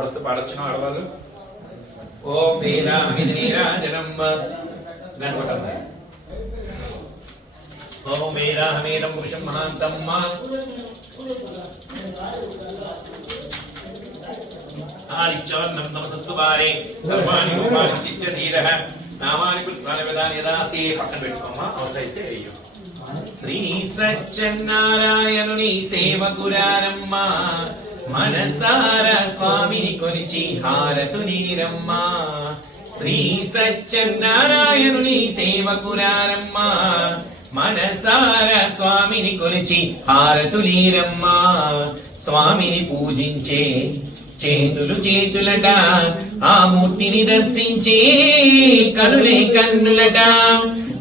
పాడొచ్చిన ఆడవాళ్ళు ఓం వీరామిది నీరాజనం గణపటం ఓం వీరామీరం పురుషం మహాంతమ్మ ఆదిత్యవర్ణం నమసస్తు వారే సర్వాణి రూపాణి చిత్ర నామాని యదాసి పక్కన పెట్టుకోమా శ్రీ సత్యనారాయణుని మనసార స్వామిని కొలిచి హారతు నీరమ్మ. శ్రీ సత్యనారాయణుని సేవకురారమ్మ. మనసార స్వామిని కొలిచి హారతు నీరమ్మ. స్వామిని పూజించే చేతులు చేతులట ఆ మూర్తిని దర్శించే కనులే కన్నులట.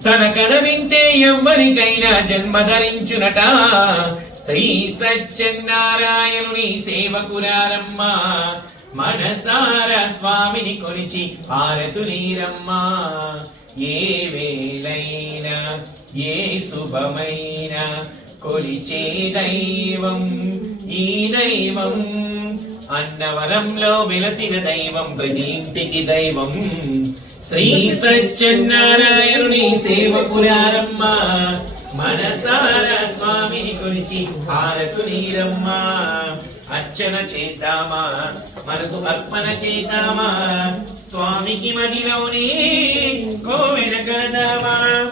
తన కథ వింటే ఎవ్వరికైనా జన్మ ధరించునట. శ్రీ సత్యనారాయణుని సేవకురారమ్మ మనసార స్వామిని కొలిచి పారతులీరమ్మా ఏ వేలైనా ఏ శుభమైన కొలిచే దైవం ఈ దైవం. అన్నవరంలో వెలసిన దైవం ప్రతి ఇంటికి దైవం. శ్రీ సత్యనారాయణుని సేవకురారమ్మ మనసార స్వామిని కొలిచి హారతు నీరమ్మా. అర్చన చేద్దామా? మనసు అర్పణ చేద్దామా? స్వామికి మదిలోనే కోవెన కడదామా?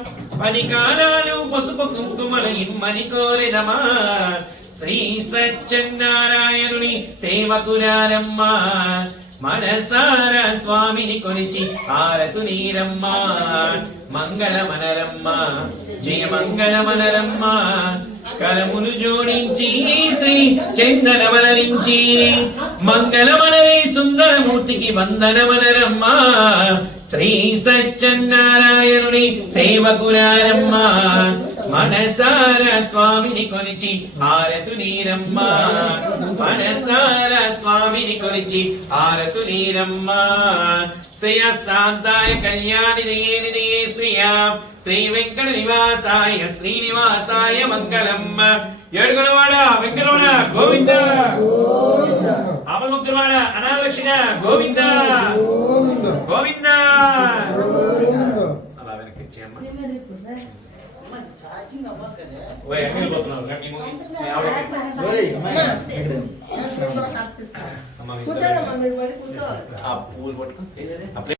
పది కాలాలు పసుపు కుంకుమల ఇమ్మని కోరెదమా? శ్రీ సత్యనారాయణుని సేవకురారమ్మా మనసార స్వామిని కొలిచి హారతు నీరమ్మ మంగళమనరమ్మ జయ మంగళమనరమ్మ. కరములు జోడించి శ్రీ చందన మనరించి మంగళ మనరి సుందరమూర్తికి వందన మనరమ్మ శ్రీ సత్యనారాయణుని సేవకురారమ్మ మనసార స్వామిని కొలిచి హారతు నీరమ్మ. మనసార స్వామిని కొలిచి హారతు నీరమ్మ. శ్రేయ శాంతాయ కళ్యాణి నియే నియే శ్రియా. శ్రీ వెంకట నివాసాయ శ్రీనివాసాయ మంగళం ఏడుగులవాడ వెంకటరమణ గోవింద. అమలముద్రవాడ అనాథలక్ష్ణ గోవింద. గోవింద. అలా వెనక్కి ఓయ్ ఎక్కడ పోతున్నావు గట్టి ముగి నీ ఆవిడ ఎక్కడ? ఓయ్, అమ్మాయి. అమ్మ, మీ కూర్చోండి అమ్మా, మీరు మరి కూర్చోవాలి ఆ పువ్వులు పట్టుకో